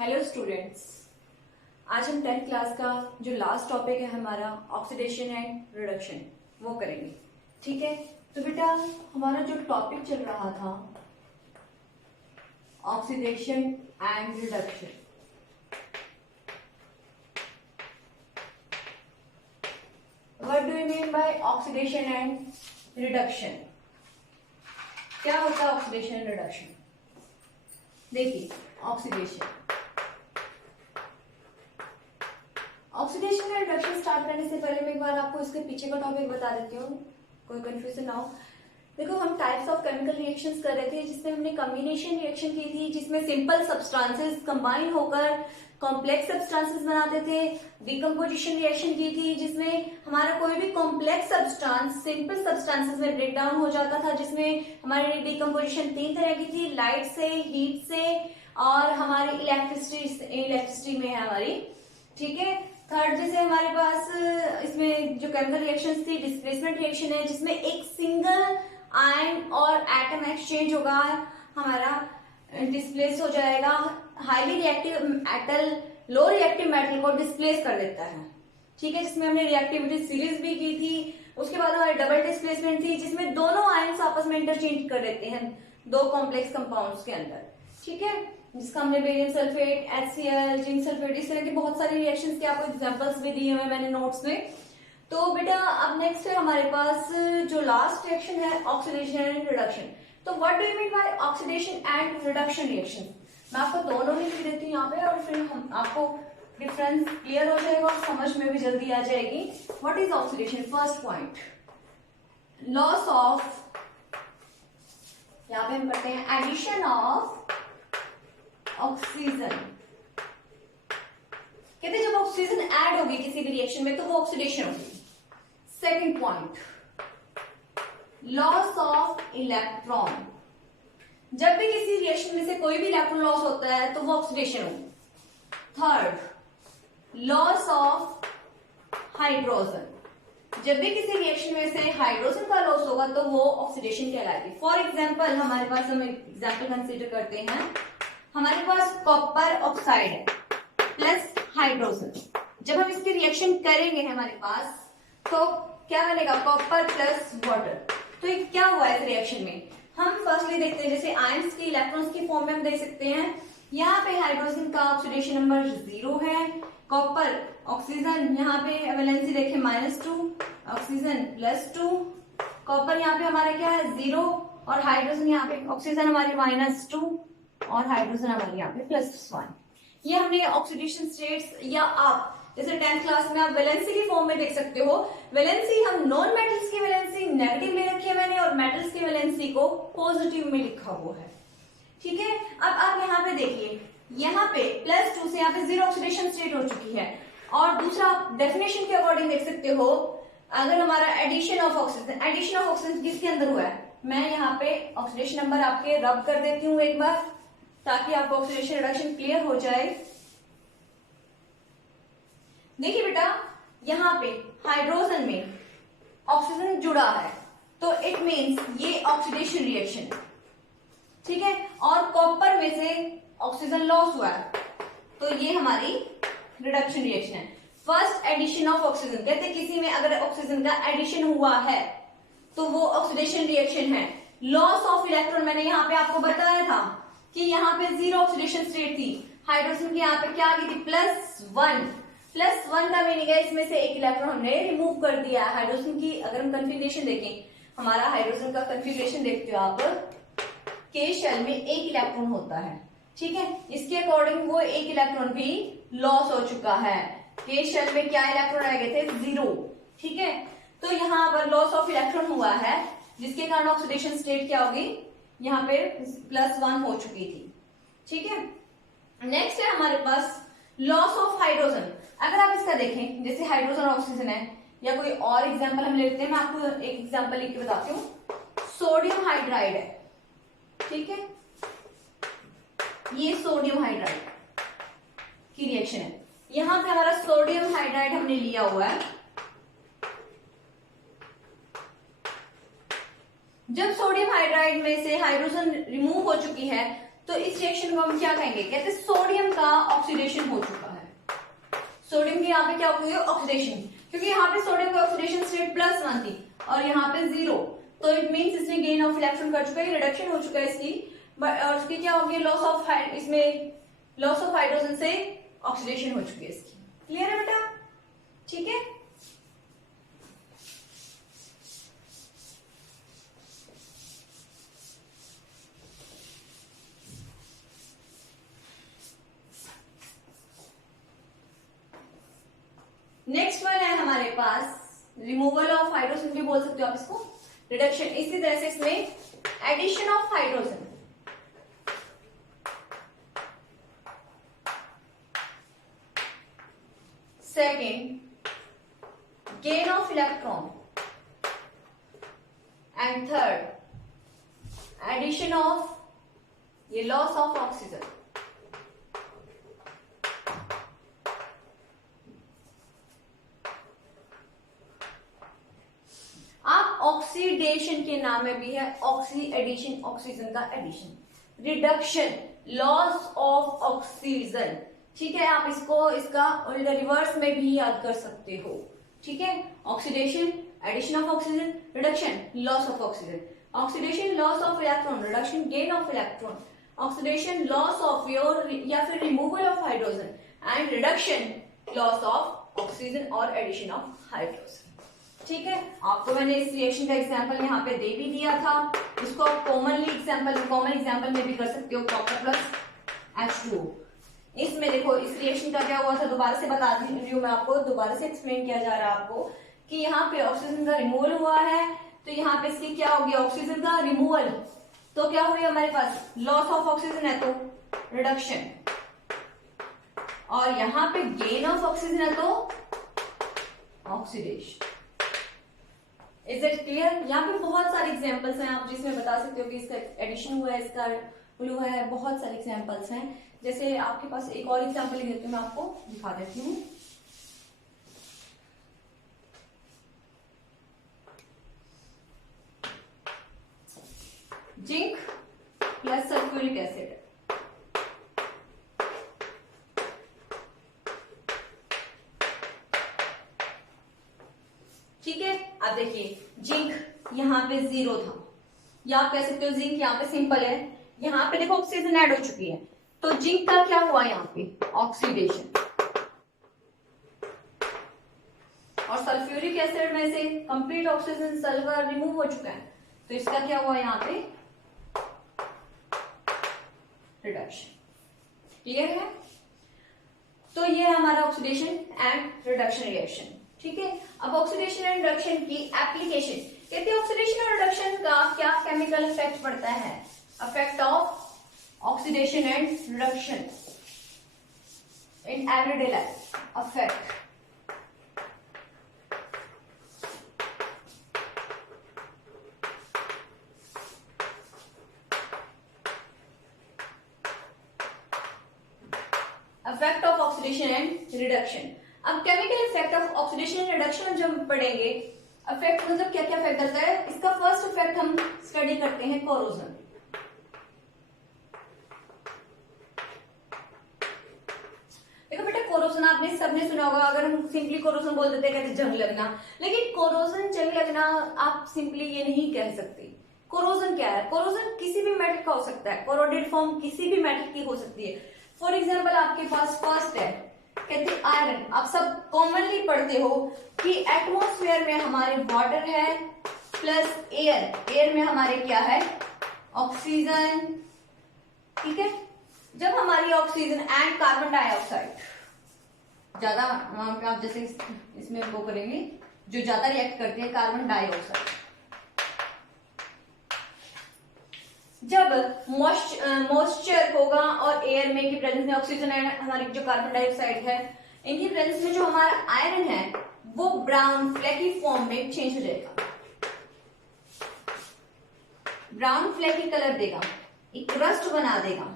Hello students, आज हम 10th class का जो लास्ट टॉपिक है हमारा ऑक्सीडेशन एंड रिडक्शन वो करेंगे। ठीक है, तो बेटा हमारा जो टॉपिक चल रहा था oxidation and reduction, what do you mean bye oxidation and reduction? क्या होता है ऑक्सीडेशन एंड रिडक्शन? देखिए, ऑक्सीडेशन एंड रिडक्शन स्टार्ट करने से पहले मैं एक बार आपको इसके पीछे का टॉपिक बता देती हूँ, कोई कंफ्यूजन ना हो। देखो, हम टाइप्स ऑफ केमिकल रिएक्शंस कर रहे थे जिसमें हमने कॉम्बिनेशन रिएक्शन की थी, जिसमें सिंपल सब्सटेंसेस कंबाइन होकर कॉम्प्लेक्स सब्सटेंसेस बनाते थे। डिकम्पोजिशन रिएक्शन की थी जिसमें हमारा कोई भी कॉम्प्लेक्स सब्सटेंस सिंपल सब्सटेंसेस में ब्रेक डाउन हो जाता था, जिसमें हमारी डिकम्पोजिशन 3 तरह की थी, लाइट से, हीट से और हमारी इलेक्ट्रिसिटी में है हमारी। ठीक है, थर्ड जैसे हमारे पास इसमें जो केमिकल रिएक्शंस थी डिस्प्लेसमेंट रिएक्शन है, जिसमें एक सिंगल आयन और एटम एक्सचेंज होगा, हमारा डिस्प्लेस हो जाएगा। Highly reactive metal low reactive metal को डिस्प्लेस कर देता है। ठीक है, जिसमें हमने रिएक्टिविटी सीरीज भी की थी। उसके बाद हमारी डबल डिस्प्लेसमेंट थी जिसमें दोनों आयन्स आपस में इंटरचेंज कर देते हैं दो कॉम्प्लेक्स कंपाउंड्स के अंदर। ठीक है, जिसका हमने barium sulphate, HCl, zinc sulphate, इस तरह की बहुत सारी रिएक्शंस के आपको एग्जांपल्स भी दिए हुए मैंने नोट्स में। तो बेटा अब नेक्स्ट है हमारे पास जो लास्ट रिएक्शन है ऑक्सीडेशन एंड रिडक्शन। तो what do you mean bye oxidation and reduction reaction? मैं आपको दोनों लिख देती हूँ यहाँ पे, और फिर हम आपको डिफरेंस क्लियर हो जाएगा और समझ में भी जल्दी आ जाएगी। What is oxidation? First point, loss of, यहाँ पे हम करते हैं एडिशन ऑफ ऑक्सीजन। कहते हैं जब ऑक्सीजन ऐड होगी किसी भी रिएक्शन में तो वो ऑक्सीडेशन होगी। Second point, loss of electron. जब भी किसी रिएक्शन में से कोई भी इलेक्ट्रॉन लॉस होता है तो वो ऑक्सीडेशन होगी। Third, loss of hydrogen. जब भी किसी रिएक्शन में से हाइड्रोजन का लॉस होगा तो वो ऑक्सीडेशन कहलाएगी। फॉर एग्जाम्पल हमारे पास, हम एग्जाम्पल कंसीडर करते हैं, हमारे पास कॉपर ऑक्साइड है प्लस हाइड्रोजन। जब हम इसकी रिएक्शन करेंगे हमारे पास तो क्या बनेगा? Copper plus water. तो ये क्या हुआ इस रिएक्शन में? हम फर्स्टली देखते हैं, जैसे आयंस की इलेक्ट्रॉन्स की फॉर्म में हम देख सकते हैं। यहाँ पे हाइड्रोजन का ऑक्सीडेशन नंबर 0 है, कॉपर ऑक्सीजन यहाँ पे वैलेंसी देखें -2, ऑक्सीजन +2, कॉपर यहाँ पे हमारा क्या है 0 और हाइड्रोजन यहाँ पे ऑक्सीजन हमारी -2 और हाइड्रोजन हमारे यहाँ पे +1। ये हमने ऑक्सीडेशन स्टेट्स, या आप जैसे 10th क्लास में आप वैलेंसी की फॉर्म में देख सकते हो। वैलेंसी हम नॉन मेटल्स की वैलेंसी नेगेटिव में रखी है मैंने, और मेटल्स की वैलेंसी को पॉजिटिव में लिखा हुआ है। ठीक है, अब आप यहाँ पे देखिए, यहाँ पे +2 से यहाँ पे 0 ऑक्सीडेशन स्टेट हो चुकी है। और दूसरा डेफिनेशन के अकॉर्डिंग देख सकते हो, अगर हमारा एडिशन ऑफ ऑक्सीजन किसके अंदर हुआ है, मैं यहाँ पे ऑक्सीडेशन नंबर आपके रब कर देती हूँ एक बार ताकि आपको ऑक्सीडेशन रिडक्शन क्लियर हो जाए। देखिए बेटा, यहाँ पे हाइड्रोजन में ऑक्सीजन जुड़ा है तो इट मीन्स ये ऑक्सीडेशन रिएक्शन है। ठीक है, और कॉपर में से ऑक्सीजन लॉस हुआ है तो ये हमारी रिडक्शन रिएक्शन है। फर्स्ट एडिशन ऑफ ऑक्सीजन, कहते हैं किसी में अगर ऑक्सीजन का एडिशन हुआ है तो वो ऑक्सीडेशन रिएक्शन है। लॉस ऑफ इलेक्ट्रॉन मैंने यहाँ पे आपको बताया था कि यहाँ पे 0 ऑक्सीडेशन स्टेट थी, हाइड्रोजन की यहाँ पे क्या आ गई थी +1 का मीनिंग है इसमें से एक इलेक्ट्रॉन हमने रिमूव कर दिया। हाइड्रोजन की अगर हम कन्फिग्रेशन देखें, हमारा हाइड्रोजन का कन्फिग्रेशन देखते हो आप, के शेल में एक इलेक्ट्रॉन होता है। ठीक है, इसके अकॉर्डिंग वो एक इलेक्ट्रॉन भी लॉस हो चुका है। के शेल में क्या इलेक्ट्रॉन रह गए थे? 0। ठीक है, तो यहाँ पर लॉस ऑफ इलेक्ट्रॉन हुआ है जिसके कारण ऑक्सीडेशन स्टेट क्या होगी, यहाँ पे +1 हो चुकी थी। ठीक है, नेक्स्ट है हमारे पास लॉस ऑफ हाइड्रोजन। अगर आप इसका देखें, जैसे हाइड्रोजन और ऑक्सीजन है, या कोई और एग्जांपल हम लेते हैं, मैं आपको एक एग्जांपल लिख के बताती हूँ। सोडियम हाइड्राइड है, ठीक है, ये सोडियम हाइड्राइड की रिएक्शन है। यहां पे हमारा सोडियम हाइड्राइड हमने लिया हुआ है। जब सोडियम हाइड्राइड में से हाइड्रोजन रिमूव हो चुकी है तो इस रिएक्शन को हम क्या कहेंगे, कहते हैं सोडियम का ऑक्सीडेशन हो चुका है। सोडियम की यहाँ पे क्या हो गई ऑक्सीडेशन, क्योंकि यहाँ पे सोडियम का ऑक्सीडेशन स्टेट +1 थी और यहाँ पे 0, तो इट मींस इसने गेन ऑफ इलेक्ट्रॉन कर चुका है, रिडक्शन हो चुका है इसकी, और उसकी क्या हो गई लॉस ऑफ, इसमें लॉस ऑफ हाइड्रोजन से ऑक्सीडेशन हो चुकी है इसकी। क्लियर है बेटा? ठीक है। नेक्स्ट वन है हमारे पास रिमूवल ऑफ हाइड्रोजन भी बोल सकते हो आप इसको, रिडक्शन। इसी तरह से इसमें addition of hydrogen, second gain of electron, and third addition of ये लॉस ऑफ ऑक्सीजन। ऑक्सीडेशन के नाम में भी है ऑक्सी एडिशन, ऑक्सीजन का addition, reduction loss of oxygen. ठीक है, आप इसको इसका रिवर्स में भी याद कर सकते हो। ठीक है, oxidation addition of oxygen, reduction loss of oxygen, oxidation loss of electron, reduction gain of electron, oxidation loss of your या फिर removal of hydrogen, and reduction loss of oxygen और एडिशन ऑफ हाइड्रोजन। ठीक है, आपको मैंने इस reaction का example यहाँ पे दे भी दिया था, इसको आप कॉमन एग्जांपल में भी कर सकते हो, कॉपर प्लस H2O। इसमें देखो इस रिएक्शन का क्या हुआ था, दोबारा से बता रही हूँ मैं आपको, दोबारा से एक्सप्लेन किया जा रहा है आपको कि यहाँ पे ऑक्सीजन का रिमूवल हुआ है, तो यहाँ पे इसकी क्या हो गया, ऑक्सीजन का रिमूवल, तो क्या हुई हमारे पास लॉस ऑफ ऑक्सीजन है तो रिडक्शन, और यहाँ पे गेन ऑफ ऑक्सीजन है तो ऑक्सीडेशन। Is it clear? यहाँ पे बहुत सारे एग्जांपल्स हैं आप जिसमें बता सकते हो कि इसका एडिशन हुआ है, इसका हुआ है, बहुत सारे एग्जांपल्स हैं। जैसे आपके पास एक और एग्जांपल लिख देती हूँ, मैं आपको दिखा देती हूँ। जिंक प्लस सल्फ्यूरिक एसिड, ठीक है। अब देखिए जिंक यहाँ पे 0 था, या आप कह सकते हो जिंक यहाँ पे सिंपल है, यहाँ पे देखो ऑक्सीजन ऐड हो चुकी है, तो जिंक का क्या हुआ यहाँ पे ऑक्सीडेशन, और सल्फ्यूरिक एसिड में से कंप्लीट ऑक्सीजन सल्फर रिमूव हो चुका है, तो इसका क्या हुआ यहाँ पे रिडक्शन। क्लियर है? तो ये हमारा ऑक्सीडेशन एंड रिडक्शन रिएक्शन। ठीक है, अब ऑक्सीडेशन एंड रिडक्शन की एप्लीकेशन, कहते हैं ऑक्सीडेशन और रिडक्शन का क्या केमिकल इफेक्ट पड़ता है, effect of oxidation and reduction in everyday life, effect effect of oxidation and reduction. अब chemical effect of oxidation and reduction जब पढ़ेंगे, इफेक्ट मतलब क्या क्या इफेक्ट करता है, इसका फर्स्ट इफेक्ट हम स्टडी करते हैं कोरोजन। देखो बेटा कोरोजन आपने सबने सुना होगा, अगर हम सिंपली कोरोजन बोल देते कहते जंग लगना, लेकिन कोरोजन जंग लगना आप सिंपली ये नहीं कह सकते। कोरोजन क्या है, कोरोजन किसी भी मेटल का हो सकता है, कोरोडेड फॉर्म किसी भी मेटल की हो सकती है। फॉर एग्जाम्पल आपके पास फर्स्ट है कहते हैं आयरन, आप सब कॉमनली पढ़ते हो कि एटमॉस्फेयर में हमारे वाटर है प्लस एयर, एयर में हमारे क्या है ऑक्सीजन। ठीक है, जब हमारी ऑक्सीजन एंड कार्बन डाइऑक्साइड ज्यादा, आप जैसे इसमें वो करेंगे जो ज्यादा रिएक्ट करते हैं कार्बन डाइऑक्साइड, जब मॉइस्चर होगा और एयर में की प्रेजेंस में ऑक्सीजन एंड हमारी जो कार्बन डाइऑक्साइड है, इनकी प्रेजेंस में जो हमारा आयरन है वो ब्राउन फ्लेकी फॉर्म में चेंज हो जाएगा, ब्राउन फ्लेकी कलर देगा, एक रस्ट बना देगा।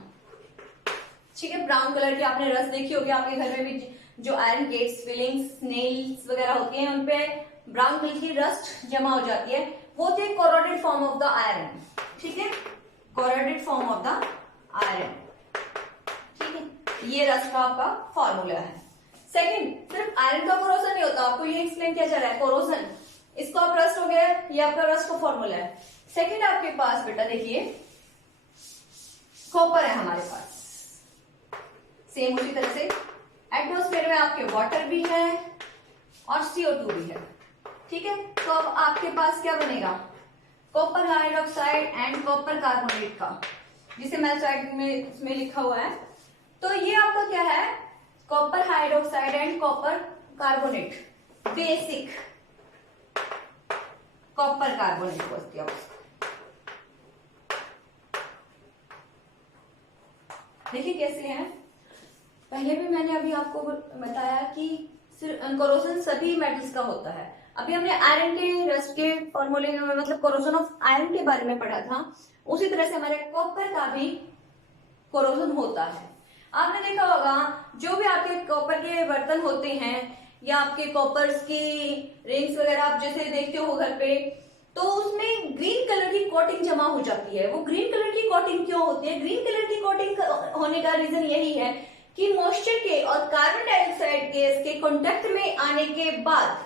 ठीक है, ब्राउन कलर की आपने रस्ट देखी होगी, आपके घर में भी जो आयरन गेट्स, फिलिंग्स, नेल्स वगैरह होती हैं उनपे ब्राउन कलर की रस्ट जमा हो जाती है, वो होती है corroded form of the iron. ठीक है, corroded form of the iron. ठीक है, ये रस्ट का आपका फॉर्मूला है। सेकंड, सिर्फ आयरन का कोरोजन नहीं होता, आपको ये एक्सप्लेन किया जा रहा है कोरोजन, इसको आप रस्ट हो गया, ये आपका रस्ट का फॉर्मूला है। सेकंड आपके पास बेटा देखिए कॉपर है हमारे पास, सेम उसी तरह से एटमॉस्फेयर में आपके वाटर भी है और CO2 भी है। ठीक है, तो अब आपके पास क्या बनेगा, copper hydroxide and copper carbonate का, जिसे मैं स्लाइड में इसमें लिखा हुआ है। तो ये आपका क्या है, copper hydroxide and copper carbonate, basic copper carbonate बोलते हैं उसको। देखिए कैसे है, पहले भी मैंने अभी आपको बताया कि कोरोजन सभी मेटल्स का होता है। अभी हमने आयरन के रस्ट के फॉर्मूले में मतलब कोरोजन ऑफ आयरन के बारे में पढ़ा था, उसी तरह से हमारे कॉपर का भी कोरोजन होता है। आपने देखा होगा जो भी आपके कॉपर के बर्तन होते हैं या आपके कॉपर्स की रिंग्स वगैरह आप जैसे देखते हो घर पे, तो उसमें ग्रीन कलर की कोटिंग जमा हो जाती है। वो ग्रीन कलर की कोटिंग क्यों होती है, ग्रीन कलर की कोटिंग होने का रीजन यही है कि मॉइस्चर के और कार्बन डाइऑक्साइड गैस के कांटेक्ट में आने के बाद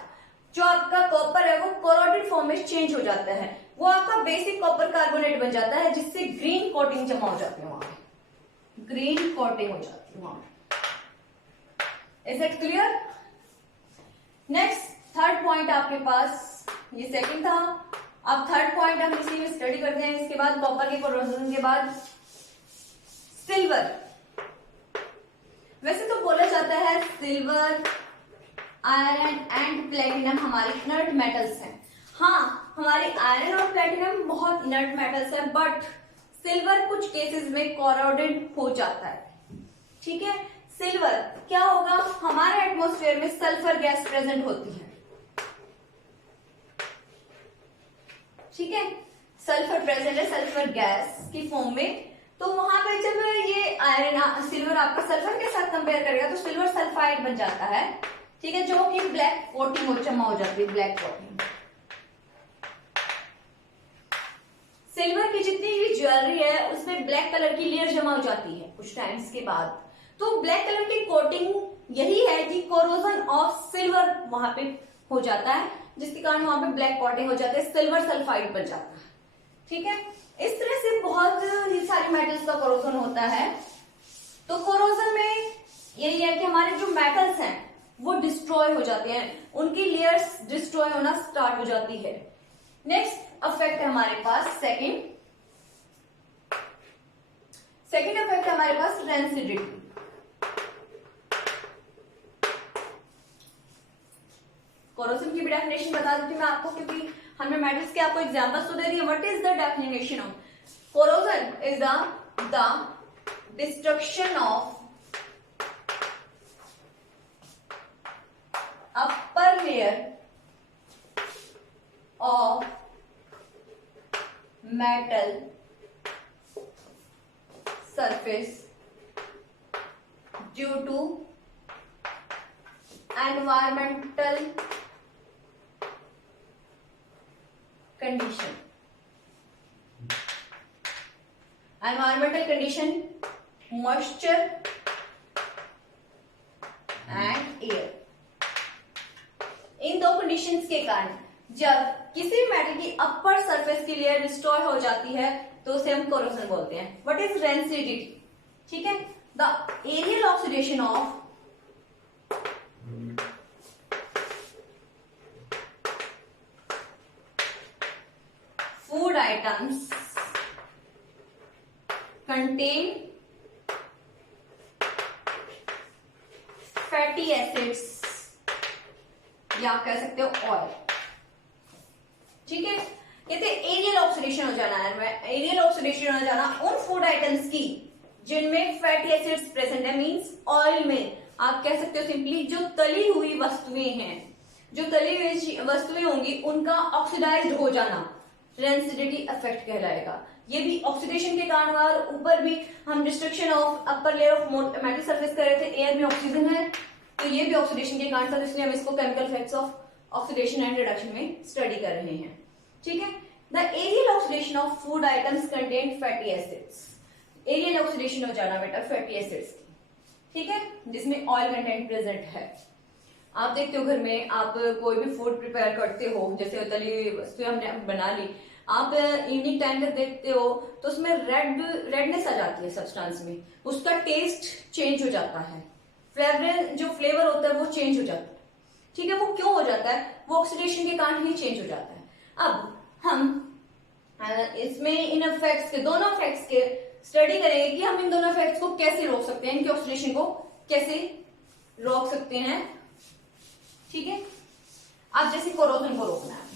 जो आपका कॉपर है वो कोरोडेड फॉर्म में चेंज हो जाता है, वो आपका बेसिक कॉपर कार्बोनेट बन जाता है, जिससे ग्रीन कोटिंग जमा हो जाती है, वहां ग्रीन कोटिंग हो जाती है वहां। Is it clear? Next third point आपके पास, ये सेकंड था, अब थर्ड पॉइंट हम इसी में स्टडी करते हैं। इसके बाद कॉपर के कोरोजन के बाद सिल्वर। वैसे तो बोला जाता है सिल्वर, आयरन एंड प्लेटिनम हमारे इनर्ट मेटल्स हैं। हाँ, हमारे आयरन और प्लेटिनम बहुत इनर्ट मेटल्स हैं, बट सिल्वर कुछ केसेस में कोरोडेड हो जाता है। ठीक है, सिल्वर क्या होगा, हमारे एटमॉस्फेयर में सल्फर गैस प्रेजेंट होती है। ठीक है, सल्फर प्रेजेंट है, सल्फर गैस की फॉर्म में। तो वहां पे जब ये आयरन सिल्वर आपका सल्फर के साथ कंपेयर करेगा तो सिल्वर सल्फाइड बन जाता है। ठीक है, जो कि ब्लैक कोटिंग जमा हो जाती है, ब्लैक कोटिंग। सिल्वर की जितनी भी ज्वेलरी है उसमें ब्लैक कलर की लेयर जमा हो जाती है कुछ टाइम्स के बाद। तो ब्लैक कलर की कोटिंग यही है कि कोरोजन ऑफ सिल्वर वहां पे हो जाता है, जिसके कारण वहां पे ब्लैक कोटिंग हो जाता है, सिल्वर सल्फाइड बन जाता है। ठीक है, इस तरह से बहुत ही सारे मेटल्स का कोरोजन होता है। तो कोरोजन में यही है कि हमारे जो मेटल्स हैं वो डिस्ट्रॉय हो जाते हैं, उनकी लेयर्स डिस्ट्रॉय होना स्टार्ट हो जाती है। नेक्स्ट अफेक्ट है हमारे पास सेकंड अफेक्ट है हमारे पास रेंसिडिटी। कोरोजन की भी डेफिनेशन बता देती हूँ मैं आपको, क्योंकि हमने मेटल्स के आपको एग्जांपल्स तो दे दिए। What is the definition of corrosion? Is the destruction of upper layer of metal surface due to environmental condition. Environmental condition, moisture and air. इन दो कंडीशंस के कारण जब किसी मेटल की अपर सरफेस की लेयर डिस्ट्रॉय हो जाती है तो उसे हम कोरोजन बोलते हैं। What is rancidity? ठीक है, the aerial oxidation of food items contain fatty acids या आप कह सकते हो ऑयल। ठीक है, कहते एरियल ऑक्सीडेशन हो जाना है। एरियल ऑक्सीडेशन हो जाना उन फूड आइटम्स की जिनमें फैटी एसिड्स प्रेजेंट है, मींस ऑयल में आप कह सकते हो सिंपली जो तली हुई वस्तुएं हैं, जो तली हुई वस्तुएं होंगी उनका ऑक्सीडाइज्ड हो जाना रेंसिडिटी इफेक्ट कहलाएगा। ये भी ऑक्सीडेशन के कारण हुआ। और ऊपर भी हम destruction of upper layer of metal surface कर रहे थे, एयर में ऑक्सीजन है तो ये भी ऑक्सीडेशन के कारण था, इसलिए हम इसको chemical effects of oxidation and reduction में स्टडी कर रहे हैं। ठीक है, the aerial oxidation of food items contain fatty acids. Aerial oxidation हो जाना बेटा फैटी एसिड्स की, ठीक है, जिसमें ऑयल कंटेंट प्रेजेंट है। आप देखते हो घर में आप कोई भी फूड प्रिपेयर करते हो, जैसे तली हुई वस्तुएं हमने बना ली, आप इवनिंग टाइम तक देखते हो तो उसमें रेडनेस आ जाती है सब्सटेंस में, उसका टेस्ट चेंज हो जाता है, जो फ्लेवर होता है वो चेंज हो जाता है, ठीक है। वो क्यों हो जाता है? वो ऑक्सीडेशन के कारण ही चेंज हो जाता है। अब हम इसमें इन इफेक्ट्स के, दोनों इफेक्ट्स के स्टडी करेंगे कि हम इन दोनों इफेक्ट्स को कैसे रोक सकते हैं, इनके ऑक्सीडेशन को कैसे रोक सकते हैं, ठीक है। अब जैसे कोरोजन को रोकना है,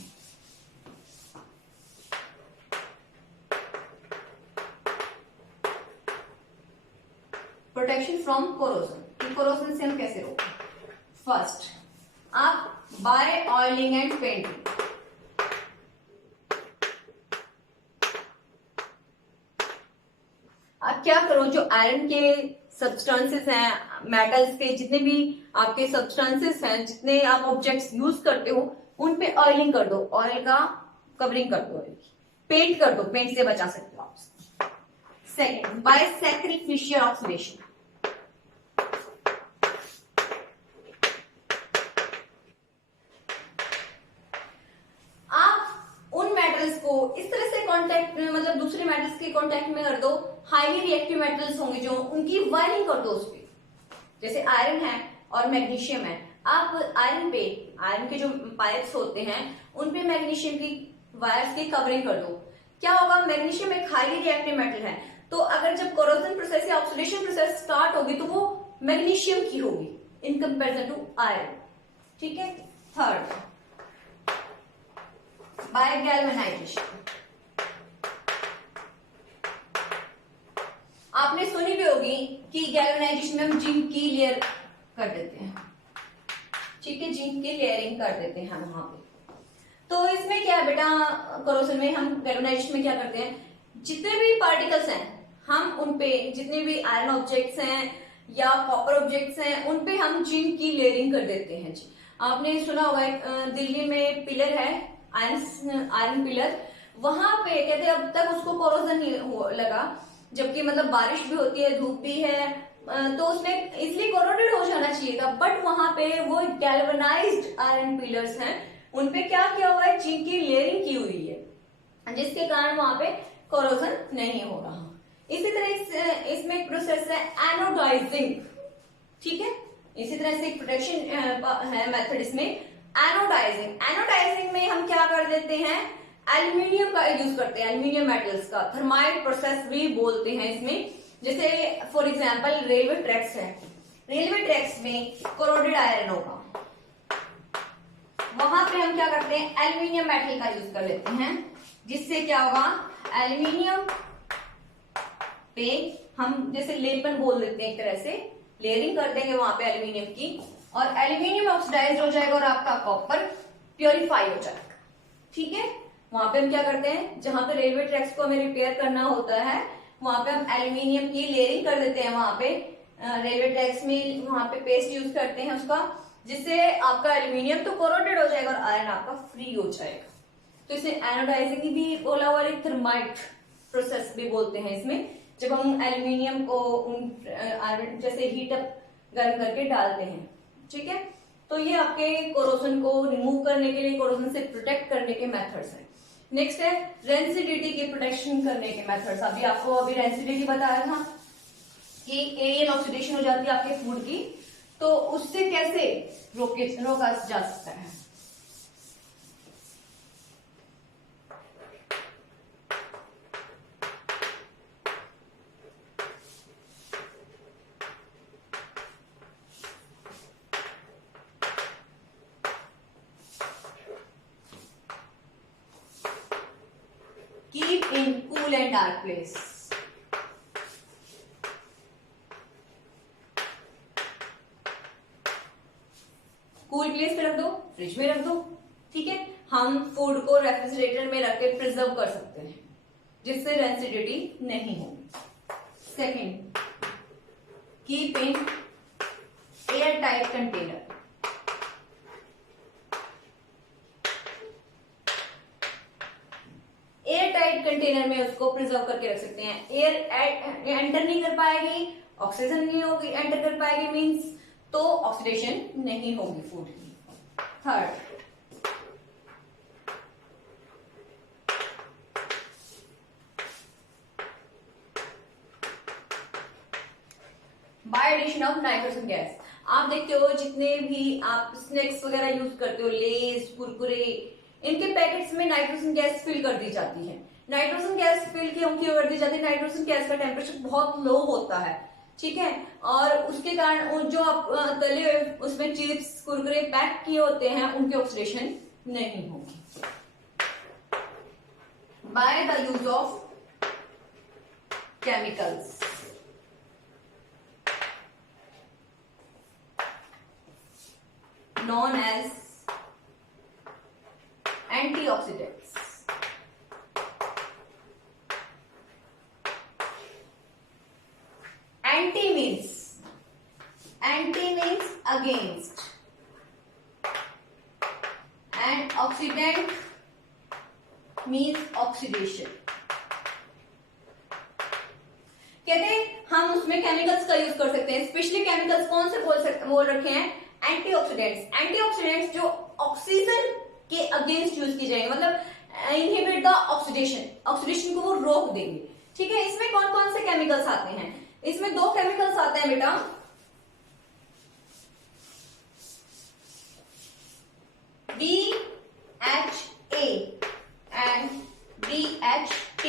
प्रोटेक्शन फ्रॉम कोरोजन, कोरोजन से हम कैसे रोकें? फर्स्ट, आप बाय ऑयलिंग एंड पेंटिंग, आप क्या करो, जो आयरन के सब्सटेंसेस हैं, मेटल्स के जितने भी आपके सब्सटेंसेस हैं, जितने आप ऑब्जेक्ट्स यूज करते हो, उन पे ऑयलिंग कर दो, ऑयल का कवरिंग कर दो, पेंट कर दो, पेंट से बचा सकते हो आप। सेकेंड, बाय सैक्रिफिशियल ऑक्सीडेशन, इस तरह से कांटेक्ट, मतलब दूसरे मेटल्स के कांटेक्ट में कर दो, हाईली रिएक्टिव मेटल्स होंगे जो, उनकी वायरिंग कर दो उस पे, जैसे आयरन है और मैग्नीशियम है, आप आयरन पे, आयरन के जो पाइप्स होते हैं उन पे मैग्नीशियम की वायर्स की कवरिंग कर दो। क्या होगा? मैग्नीशियम एक हाईली रिएक्टिव मेटल है, तो अगर जब कोरोजन प्रोसेस या ऑक्सीडेशन प्रोसेस स्टार्ट होगी तो वो मैग्नीशियम की होगी इन कंपेरिजन टू आयरन, ठीक है। थर्ड, बाय गैल्वेनाइजेशन, आपने सुनी भी होगी कि गैल्वेनाइजेशन में हम जिंक की लेयर कर देते हैं, ठीक है, जिंक की लेयरिंग कर देते हैं वहां पे। तो इसमें क्या है बेटा, कोरोजन में हम गैल्वेनाइजेशन में क्या करते हैं, जितने भी पार्टिकल्स हैं हम उनपे, जितने भी आयरन ऑब्जेक्ट्स हैं या कॉपर ऑब्जेक्ट्स हैं, उनपे हम जिंक की लेयरिंग कर देते हैं जी। आपने सुना होगा दिल्ली में पिलर है, आयरन पिलर, वहां पे कहते हैं अब तक उसको कोरोजन नहीं लगा, जबकि मतलब बारिश भी होती है, धूप भी है, तो उसमें इसलिए कोरोडेड हो जाना चाहिए था, बट वहां पे वो गैल्वेनाइज्ड आयरन पिलर्स हैं, उनपे क्या किया हुआ है, जिंक की लेयरिंग की हुई है, जिसके कारण वहां पे कोरोजन नहीं हो रहा। इसी तरह इसमें एक प्रोसेस है एनोडाइजिंग, ठीक है, इसी तरह से एक प्रोटेक्शन है मेथड इसमें, एनोडाइजिंग। एनोडाइजिंग में हम क्या कर देते हैं, एल्यूमिनियम का यूज करते हैं, एल्यूमिनियम मेटल्स का, थर्माइट प्रोसेस भी बोलते हैं इसमें। जैसे फॉर एग्जांपल रेलवे ट्रैक्स है, रेलवे ट्रैक्स में कोरोडेड आयरन होगा, वहां पे हम क्या करते हैं, एल्यूमिनियम मेटल का यूज कर लेते हैं, जिससे क्या होगा, एल्यूमिनियम पे हम जैसे लेपन बोल देते हैं, एक तरह से लेयरिंग कर देंगे वहां पे एल्यूमिनियम की, और एल्यूमिनियम ऑक्सीडाइज हो जाएगा और आपका कॉपर प्योरीफाई हो जाएगा, ठीक है। वहां पे हम क्या करते हैं, जहां पे रेलवे ट्रैक्स को हमें रिपेयर करना होता है, वहां पे हम एल्यूमिनियम की लेयरिंग कर देते हैं, वहां पे रेलवे ट्रैक्स में वहां पे पेस्ट यूज करते हैं उसका, जिससे आपका एल्यूमिनियम तो कोरोडेड हो जाएगा और आयरन आपका फ्री हो जाएगा। तो इसे एनोडाइजिंग भी बोला हुआ है, थर्माइट प्रोसेस भी बोलते हैं इसमें, जब हम एल्यूमिनियम को आयरन जैसे हीट अप गर्म करके डालते हैं, ठीक है। तो ये आपके कोरोजन को रिमूव करने के लिए, कोरोजन से प्रोटेक्ट करने के मेथड्स हैं। नेक्स्ट है रेंसिडिटी की प्रोटेक्शन करने के मेथड्स। अभी आपको रेंसिडिटी बताया था कि एरियल ऑक्सीडेशन हो जाती है आपके फूड की, तो उससे कैसे रोका जा सकता है। Keep in cool and dark place. Cool place पे रख दो, फ्रिज में रख दो, ठीक है। हम फूड को रेफ्रिजरेटर में रख के प्रिजर्व कर सकते हैं, जिससे रेंसिडिटी नहीं होगी। Second, keep in air tight container. Air tight airtight container में उसको प्रिजर्व करके रख सकते हैं। एयर एंटर नहीं कर पाएगी, ऑक्सीजन नहीं होगी एंटर कर पाएगी मींस, तो ऑक्सीडेशन नहीं होगी फूड की। Third, by addition of nitrogen gas. आप देखते हो जितने भी आप स्नैक्स वगैरह यूज करते हो, लेस, कुरकुरे, इनके पैकेट्स में नाइट्रोजन गैस फिल कर दी जाती है। नाइट्रोजन गैस फिल क्यों कर दी जाती है? नाइट्रोजन गैस का टेम्परेचर बहुत लो होता है, ठीक है, और उसके कारण जो आप तले हुए उसमें चिप्स कुरकुरे पैक किए होते हैं उनकी ऑक्सीडेशन नहीं होगी। By the use of chemicals, known as antioxidants. Anti means against, and oxidant means oxidation. कहते हैं हम उसमें केमिकल्स का यूज कर सकते हैं। स्पेशली केमिकल्स कौन से बोल रखे हैं? एंटीऑक्सीडेंट्स। एंटीऑक्सीडेंट्स जो ऑक्सीजन के अगेंस्ट यूज की जाएंगे, मतलब इनहिबिट द ऑक्सीडेशन, ऑक्सीडेशन को वो रोक देंगे, ठीक है। इसमें कौन कौन से केमिकल्स आते हैं? इसमें दो केमिकल्स आते हैं बेटा, BHA and BHT,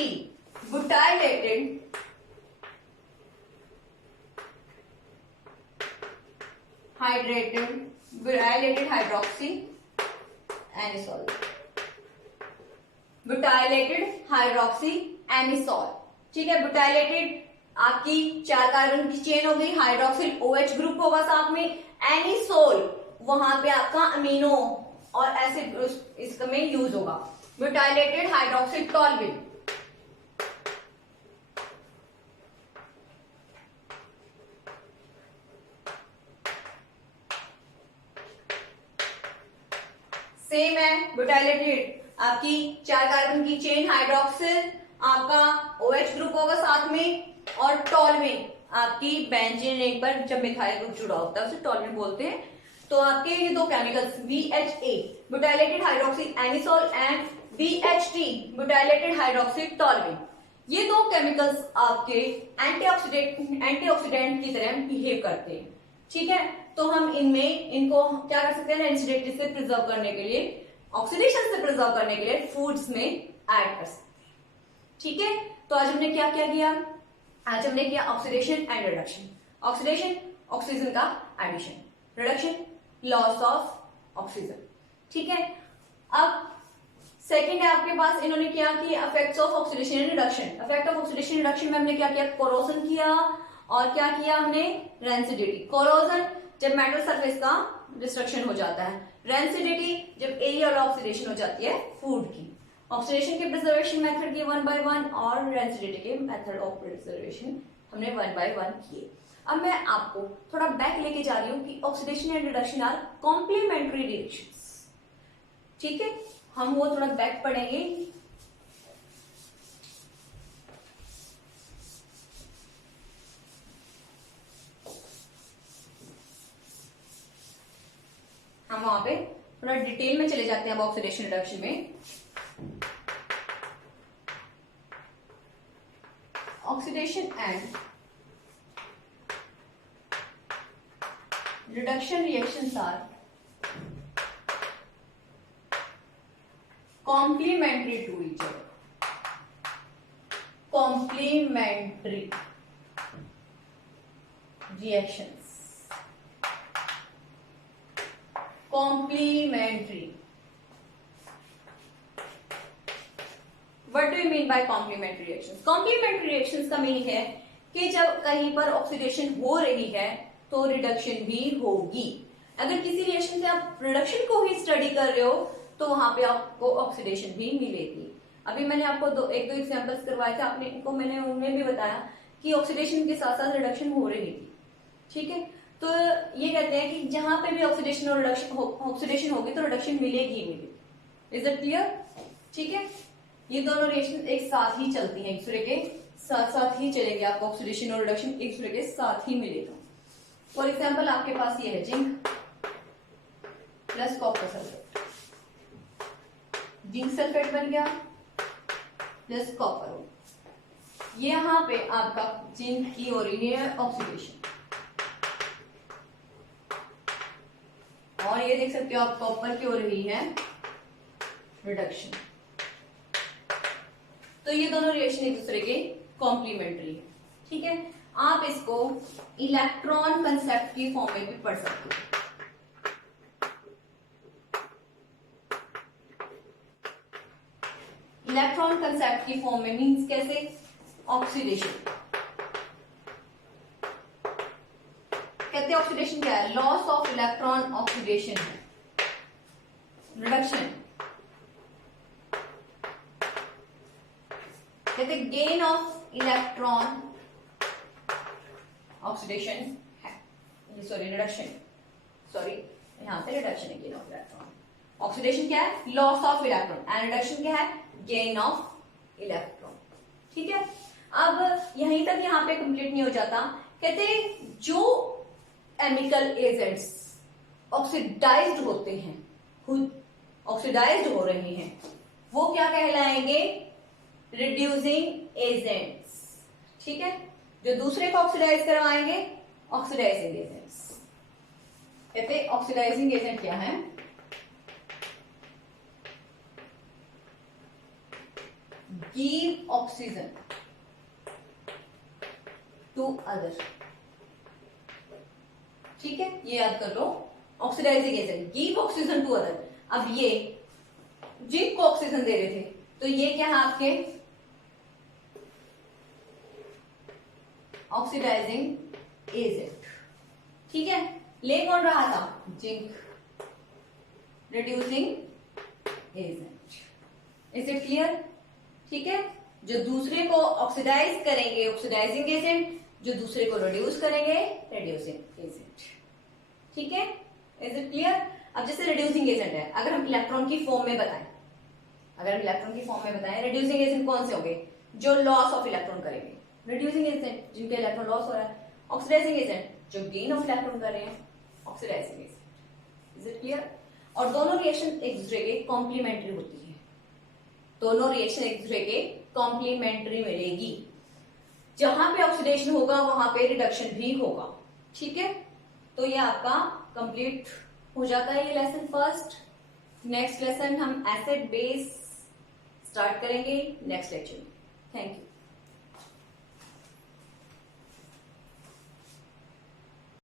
बुटाइलेटेड butylated hydroxy anisole, butylated hydroxy anisole, ठीक है। बुटाइलेटेड आपकी 4 कार्बन की चेन हो गई, हाइड्रोक्सिल OH ग्रुप होगा साथ में, एनिसोल वहां पे आपका अमीनो और एसिड इसमें यूज होगा। बुटाइलेटेड हाइड्रोक्सिल टॉल्विन, सेम है। बुटाइलेटेड आपकी 4 कार्बन की चेन, हाइड्रोक्सिल आपका OH ग्रुप होगा साथ में, और टॉल्विन आपकी बेंजीन पर जब मिथाइल ग्रुप जुड़ा होता है उसे टॉल्विन बोलते हैं। तो आपके ये दो chemicals BHA butylated hydroxy anisole and BHT butylated hydroxy toluene, ये दो केमिकल्स आपके एंटीऑक्सीडेंट की तरह बिहेव करते हैं, ठीक है। तो हम इनमें इनको क्या कर सकते हैं? एसिडिटी से प्रिजर्व करने के लिए, ऑक्सीडेशन से प्रिजर्व करने के लिए फूड्स में ऐड कर सकते हैं, ठीक है। तो आज हमने क्या क्या किया? आज हमने किया oxidation and reduction. Oxidation oxygen का addition, reduction loss of oxygen, ठीक है। अब सेकेंड है आपके पास, इन्होंने क्या किया? Effects of oxidation and reduction. Effect of oxidation reduction में हमने क्या किया? कोरोजन किया, और क्या किया हमने? रेंसिडिटी। कोरोजन जब मेटल सरफेस का डिस्ट्रक्शन हो जाता है, रेंसिडिटी जब एरियल ऑक्सीडेशन हो जाती है फूड की। ऑक्सीडेशन के प्रिजर्वेशन मेथड किए 1 by 1 और रेंसिडिटी के मेथड ऑफ प्रिजर्वेशन हमने 1 by 1 किए। अब मैं आपको थोड़ा बैक लेके जा रही हूँ कि oxidation and reduction are complementary reactions, ठीक है। हम वो थोड़ा बैक पढ़ेंगे। हम वहां पे थोड़ा डिटेल में चले जाते हैं अब ऑक्सीडेशन रिडक्शन में। Oxidation and reduction reactions are complementary to each other, complementary reactions, complementary. What do you mean by complementary reactions? Complementary reactions का मीनिंग है कि जब कहीं पर ऑक्सीडेशन हो रही है तो रिडक्शन भी होगी। अगर किसी रिएक्शन से आप रिडक्शन को ही स्टडी कर रहे हो तो वहां पे आपको ऑक्सीडेशन भी मिलेगी। अभी मैंने आपको एक दो एग्जांपल्स करवाए थे, आपने इनको मैंने उनमें भी बताया कि ऑक्सीडेशन के साथ साथ रिडक्शन हो रही थी, ठीक है। तो ये कहते हैं कि जहां पे भी ऑक्सीडेशन और ऑक्सीडेशन होगी तो रिडक्शन मिलेगी ही मिलेगी। Is it clear? ठीक है। ये दोनों रिएक्शन एक साथ ही चलती हैं, एक दूसरे के साथ साथ ही चलेंगे, आपको ऑक्सीडेशन और रिडक्शन एक दूसरे के साथ ही मिलेगा। फॉर एग्जाम्पल आपके पास ये है zinc plus copper sulphate, zinc sulphate बन गया प्लस कॉपर, ये यहां पे आपका जिंक की हो रही है ऑक्सीडेशन, और ये देख सकते हो आप कॉपर की हो रही है रिडक्शन। तो ये दोनों रिएक्शन एक दूसरे के कॉम्प्लीमेंट्री है, ठीक है। आप इसको इलेक्ट्रॉन कंसेप्ट की फॉर्म में भी पढ़ सकते हो। इलेक्ट्रॉन कंसेप्ट की फॉर्म में मींस कैसे, ऑक्सीडेशन, कहते हैं ऑक्सीडेशन क्या है, लॉस ऑफ इलेक्ट्रॉन ऑक्सीडेशन है। रिडक्शन कहते हैं गेन ऑफ इलेक्ट्रॉन ऑक्सीडेशन है, सॉरी रिडक्शन, सॉरी यहां पे रिडक्शन है, गेन ऑफ इलेक्ट्रॉन। ऑक्सीडेशन क्या है, loss of electron, and reduction क्या है, गेन ऑफ इलेक्ट्रॉन, ठीक है। अब यहीं तक यहां पे कंप्लीट नहीं हो जाता, कहते हैं जो केमिकल एजेंट्स ऑक्सीडाइज्ड होते हैं, खुद ऑक्सीडाइज्ड हो रहे हैं, वो क्या कहलाएंगे, रिड्यूसिंग एजेंट्स, ठीक है। जो दूसरे को ऑक्सीडाइज करवाएंगे, ऑक्सीडाइजिंग एजेंट्स। कहते हैं ऑक्सीडाइजिंग एजेंट क्या है, गिव ऑक्सीजन टू अदर, ठीक है, ये याद कर लो, oxidizing agent give oxygen to other. अब ये जिंक को ऑक्सीजन दे रहे थे, तो ये क्या है आपके ऑक्सीडाइजिंग एजेंट, ठीक है। ले कौन रहा था, zinc, reducing agent. Is it clear, ठीक है। जो दूसरे को ऑक्सीडाइज करेंगे ऑक्सीडाइजिंग एजेंट, जो दूसरे को रिड्यूस करेंगे रिड्यूसिंग एजेंट, ठीक है। Is it clear. अब जैसे रिड्यूसिंग एजेंट है, अगर हम इलेक्ट्रॉन की फॉर्म में बताएं, अगर हम इलेक्ट्रॉन की फॉर्म में बताएं, रिड्यूसिंग एजेंट कौन से होंगे, जो लॉस ऑफ इलेक्ट्रॉन करेंगे, रिड्यूसिंग एजेंट जिनके इलेक्ट्रॉन लॉस हो रहा है, ऑक्सीडाइजिंग एजेंट जो गेन ऑफ इलेक्ट्रॉन कर रहे हैं, oxidising agent. Is it clear. और दोनों रिएक्शन एक दूसरे के कॉम्प्लीमेंट्री होती है, दोनों रिएक्शन एक दूसरे के कॉम्प्लीमेंट्री मिलेगी, जहां पे ऑक्सीडेशन होगा वहां पे रिडक्शन भी होगा, ठीक है। तो ये आपका कंप्लीट हो जाता है ये लेसन फर्स्ट। नेक्स्ट लेसन हम एसिड बेस स्टार्ट करेंगे नेक्स्ट लेक्चर में। Thank you.